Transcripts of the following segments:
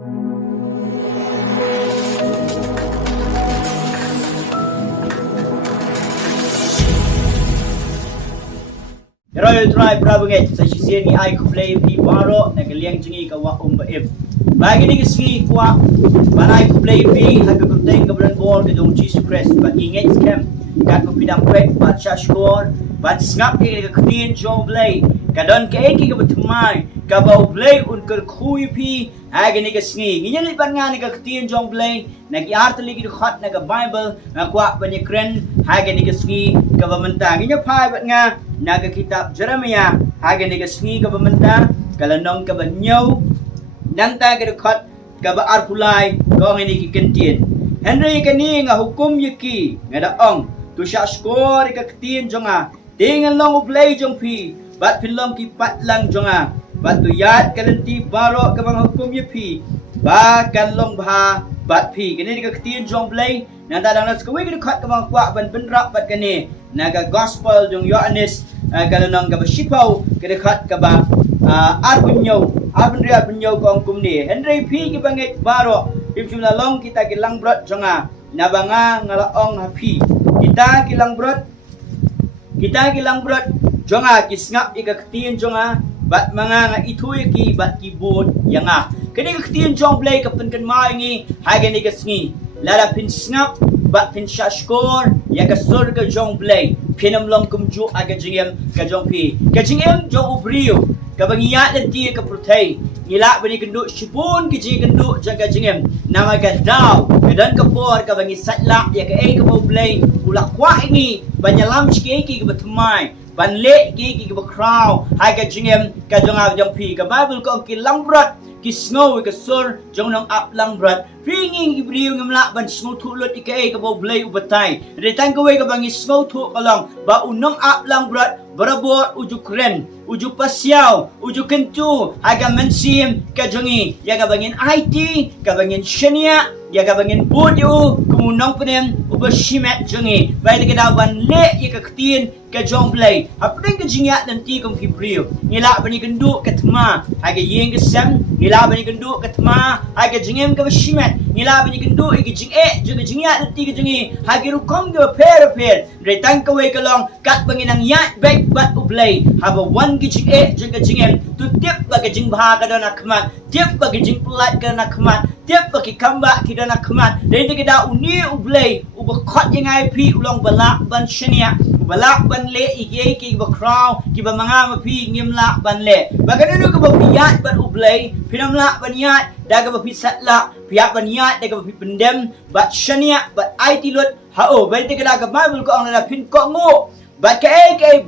Royal Tribe Prabanget sa sisiyan ni ay kuplay pi baro na kaliang jingi kawa umbaib. Bagi ni kasi kwa banay kuplay pi hagaguteng kablan bor ke dong Jesus Christ ba inget scam kat ko pidang kwek ba shashkor ba snap ke katin jong blay kadon ke ki ka batumay ka ba blay un kar khui pi hagi ni kasi nginya lipan nga ni katin jong blay nag-iartali ki khat na ka Bible na kwa banya kren hagi ni kasi ka ba mentang nginya pai bat nga naga kitab Jeremiah haga ni kasngi ka bamanta kalanong ka banyaw nang ta ka dekat ka ba arpulay ko ngini kikentin Henry kani nga hukum yaki nga daong tu sya skor ka ketin jonga tingal long ublay jong pi bat pilom ki patlang jonga bat tu yat kalenti baro ka bang hukum yapi ba kalong bha bat pi kani ka ketin jong blay nang ta dang nas ka wi ka dekat ka bang kwa ban benrak bat kani naga gospel jong Yohanes kalanang ka ba sipaw kadekat ka ba arbunyaw arbunyaw ko ang kumni Henry P gibangit baro imsula long kita kilangbrot jonga nabanga ngalaong hapi kita kilangbrot jonga kisngap ikaktiin jonga bat mga nga ituy ki bat kibot yanga kani kaktiin jong blay kapun kan maangi hagen igasngi lara pinsngap bat pin shashkor ya ka SUR ka jong blay pinamlong kumju aga jingem ka jong pi ka jingem jong ubriyo ka bangiya dan ti ka protay ila bani kendu sipun ki ji kendu jaga jingem nama ka daw kadan ka por ka bangi satla ya ka ka blay ula kwa ini banyalam chiki ki ka batmai banle ki ka crow ha ka jingem ka jong pi ka Bible ko ki LANGBROT kisngow ka SUR jong nang up LANGBROT ringing ibriyo ngamla ban snow tulot ika ka blay ubatay retang ka ka bangi snow tu kalong ba unong up LANGBROT barabor uju kren uju pasyaw uju kentu haga mensim ka jongi ya ka bangin IT ka bangin shania ya ka bangin budyo kumunong penem ubashimet jongi bay ka dawan le ya ka ktin ka jong blay apring ka jingya nanti kong kibriyo nila bani kendu katma haga yeng ka sem nila bani kendu katma haga jingem ka bashimet nila bani kendu ikijing juga jingya nanti ka jongi haga rukong ka per retang ka kalong kat bangin ang yat back bat ublay haba one gijing juga jingem tu tip bagi jing baha ka dana kmat tip bagi jing pelat ka dana kmat tip bagi kamba ki dana kmat dan kita uni ublay ubakot yang ai pi ulong balak ban shania balak ban le iki ki ba crow ki ba mga mapi ngimla ban le bagano ka ba piyat ban ublay pinamla ban yat daga ba pisatla piyat ban yat daga ba pendem bat shania bat IT lot hao ban te ka Bible ko ang na pin ko ngo bat ka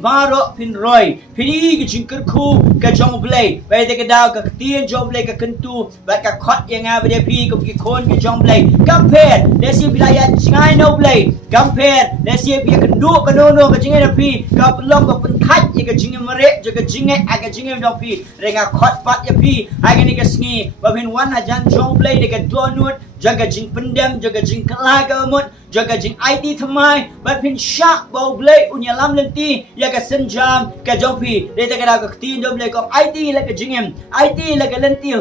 baro pin roy pini ki jingker ku ka jong blay bay te ka daw ka tien jong blay ka kentu bat ka khot yang a bade pi ko ki kon ki jong blay compare desi bilaya jingai no blay compare desi pi ka ndu ka no ka jingai na pi ka pelong ka pen khat ye ka jingai mare je ka jingai aga jingai do pi renga khot pat ya pi aga ni ka sngi ba pin wan hajan jong blay de ka donut jaga jing pendem jaga jing kelaga mut jaga jing ID thamai bat pin syak bau blay unya lam lenti ya ka senjam ka jompi de ta ka ka tin jom blay ko ID la ka jingem ID la ka lenti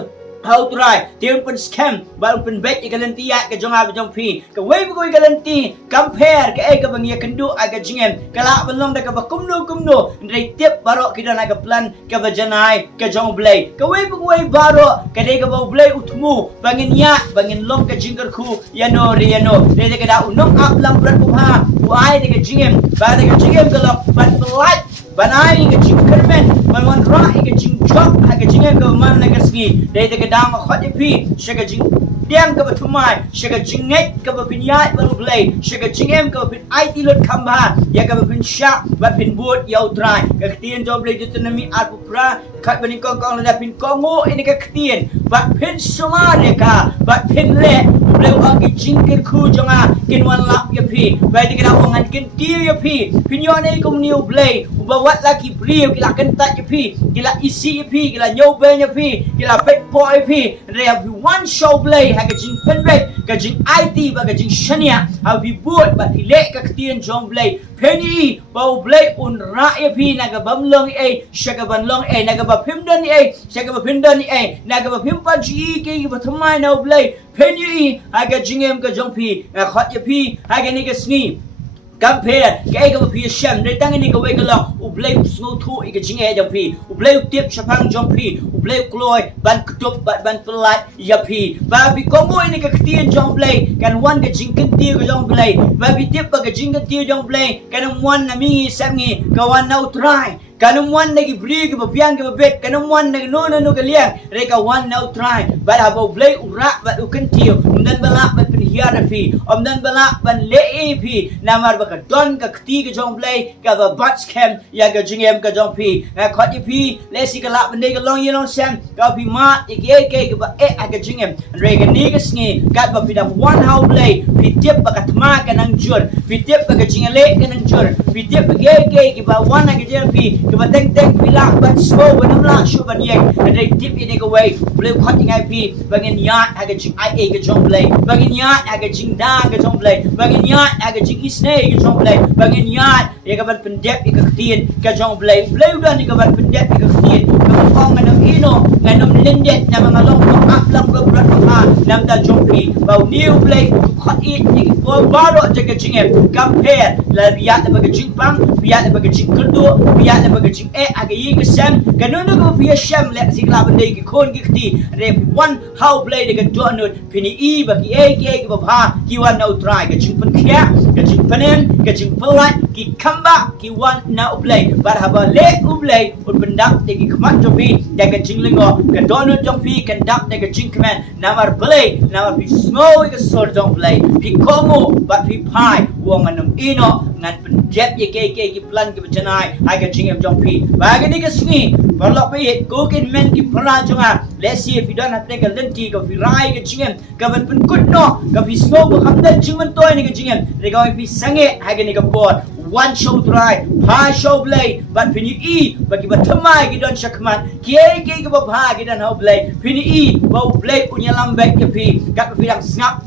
how try tiang pun scam baru pun baik ikalenti ya ka jong ab jong pi ka wei ko ikalenti compare ka bangi kendu aga jingem kala belum da ka kumno ndai tip baro kita na ka plan ka bajanai ka jong blay ka wei baro ka de ka ba blay utmu bangin ya bangin long ka jingger ku yano de ka da unong up LANGBROT ha uai de ka jingem ba de ka jingem ka lok ban pelat banai ka jingkermen man ra ka jingjok ka jingem ka man na ka ski de ka dang khot pi shaga jing diam ka batumai shaga jinget ka bapinyat baru blay shaga jingem ka bapin IT lot kamba ya ka bapin syak bapin bot yau try ka ktien job blay jutanami arpupra kat bani kong la pin kongo ini ka ktien bapin somare ka bapin le blay ang jingker ku jonga kinwan lap ya pi bai ka ongan kin ti ya pi pinyone kum new blay bawat laki beliau kila kentat je pi, kila isi je pi, kila nyobe je pi, kila pet boy pi. They have one show play ha ka jing penrek ka jing IT ba ka jing shania ha vi buat ba hilek ka ktian jong play. Penny bau play un ra je pi na ka bam long e shaka ban long e na ka ba phim dan e shaka ba phim dan e na ka ba phim pa ji ke ba thamai na play. Penny ha ka jing em ka jong pi na khot je pi ha ka ni ka sni compare cái cái phi xem để tăng cái này cái vậy cái lo ublay snow thu cái chính hệ trong phi ublay tiếp chapang trong phi ublay cloy ban cướp ban pelai ya phi và vì có mỗi này cái tiền trong ublay cái one cái chính cái tiêu trong ublay và vì tiếp cái chính cái tiêu trong ublay cái one là mi xem nghe cái one now try kanong one nagi bri ke babiang ke babet kanong one nagi no ke liang reka one now try but have ublay ura but ukentiu dan bala but penhiara fi dan bala ban le fi namar ba ka don ka kti ke jong play ka ba bats cam ya ka jingem ka jong fi ka khot fi le si ka la ban de ka long yelong sam ka fi ma ke ba ka jingem reka ni ka sngi ka ba fi dam one how play fi tip ba ka tma ka nang jur fi tip ba ka jingale ka nang jur fi tip ba ke ba one ka jer fi cái teng teng bila ban slow ban amla shu ban yek and they dip in the way blue cutting IP bangin yat aga jing IA ga jong play bangin yat aga jing da ga jong play bangin yat aga jing isne ga jong play bangin yat ya ga ban pendep ka tien ka jong play play dan ni ga ban pendep ka tien ka phong ngan ino ngan lindet na mga long up lang ga brat pa nam da jong pi bau new play hot it ni ko baro jaga jing em compare la biat ba ga jing pang biat ba ga jing kerdu biat ba jing aga yi ke sam kanunu ko pia sham le sikla bande ki khon ki khti re one how play de do not pini e ba ki ke ba bha ki one now try ke jing pen khya ke jing penen ke jing pelai ki kamba ki one now play but have a le play un pendak de ki khmat jo pi de ke jing lingo ke do not jong pi kan dak de ke jing command namar play namar pi snow ke sor jong play pi komo but pi pai wong manam ino ngan pen jep ye ke ki plan ke bjanai ha ke jing em jong pi bagi ni ke sini perlu pe ko kin men ki pra jonga let's see if you don't have to get lenti ko fi rai ke jingem ka ban pun kut no ka fi snow ko hamdan jingman toy ni ke jingem re ka fi sange ha ke ni ka board one show try pa show play but pini e bagi ba thamai ki don shakman ke ba bha ki dan how play pini e ba play punya lambek ke pi ka fi dang snap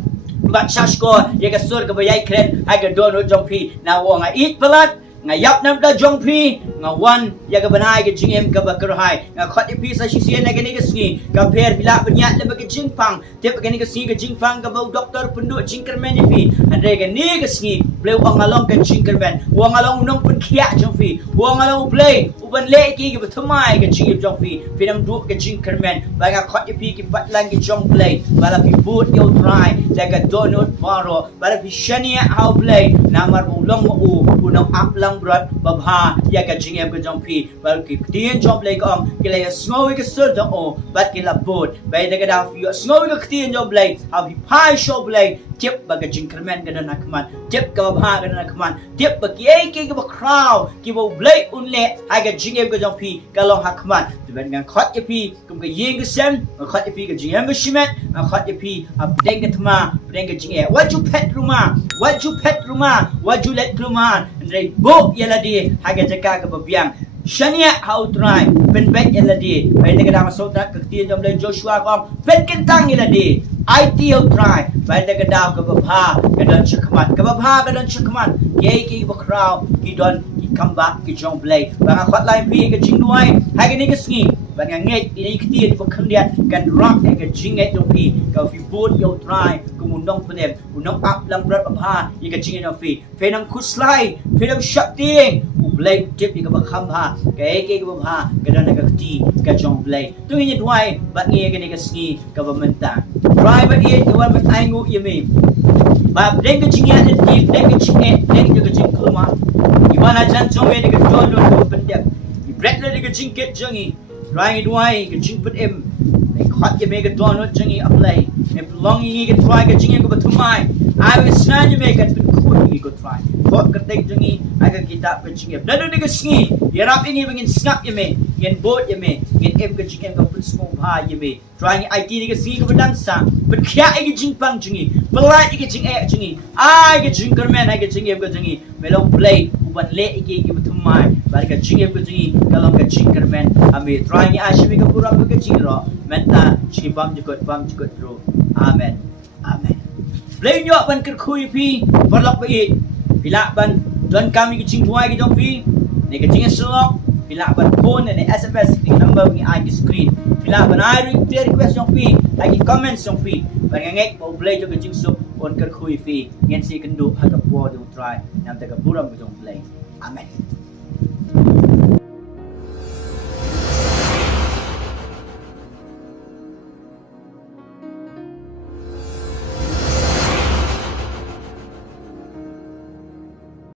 bat shashko ye ka sur ka ba yai kren ha ke don jong pi na wo nga eat pelat ngayap nam da jong pi ngawan ya ga banai ke jingem ka ba kerhai nga khot pi sa sisian ga ni ga sngi ka per bila penyat le ba ke jingpang tep ga ni ga sngi ga jingpang ka ba doktor penduk jingkerman ni fi andre ga ni ga sngi play wang along ka jingkerman wang along nong pun khia jong fi wang along play uban le ki ga thamai ga jingem jong fi nam du ga jingkerman ba ga khot pi ki bat lang ki jong play ba la fi boot yo try da ga donut baro ba la fi shania how play namar ulong u unong up LANGBROT babha ya ka jingem ka jong pi bal ki tien jong play ko ki le snow ka sur da o bat ki la boot ba da ga da fi snow ka tien jong play how fi pai show play tip ba ka jingkerman ga na kman tip ka babha ga na kman tip ba ki ba crowd ki ba play unle ha ka jingem ka jong pi ka long ha kman ben ngang khot pi kum ka yeng ka sem khot pi ka jingem ka shimet khot pi ab deng ka thma deng ka jinge what you pet ruma what you let ruma andre bo yala di ha ka jaka ka babiang shania how try ben bet yala di ben ka dama so tak ka ti jom le Joshua kom ben kentang yala di IT how try ben ka daw ka babha ka don chakman ka babha ka don chakman ke ba crowd ki don come back ki jong play ba nga khot line pi ka jing nuai ha ka ni ka sngi ba nga ngai ni ki ti ko khang dia kan rock ka jing ngai jong pi ka fi boot yo try ku mun dong pnem unong up LANGBROT babha yi ka jing no fi fe nang kuslai fe nang shap ting u play tip ka ba kham ha ke ka babha ka don ka ti ka jong play tu ni duai ba ngi ka ni ka sngi ka ba menta private it ka ba ai ngu yemi ba deng ka jing ya ni ti deng ka jing ka jing kuma Imana jan jong e ke don lo pendek. I bread le ke jing ket jangi. Rai duai ke jing put em. Ai khot ke me ke don lo jangi apply. Me long yi ke try ke jing ke batumai. Ai senanya mereka berkuat ikut try. Kok ketik jungi agak kita pencingnya. Dan ni kesengi. Ya rap ini bengin snap ya me. Yen boat ya me. Yen em kecingnya kau pun semua bah ya me. Try IT ni kesengi ke berdangsa. Berkia igi jingpang jungi. Pelai igi jing jungi. Ai igi jingkerman igi jing em jungi. Melong play uban le igi bertumai. Balik jing em jungi. Kalau ke jingkerman ame try ni asyik ke pura ke jing ro. Menta cipam jukut bro. Amen. Amen. Play nyok ban kerkui pi perlok pi pilak ban don kami ke jing buai ke jong pi ne ke jing selok pilak ban phone ne SMS ni number ni ai screen pilak ban ai request jong pi lagi comment jong pi ban ngek mau play jo ke jing sup on kerkui pi ngen si kenduk ha ka po jong try nam ta ka buram ke jong play. Amen.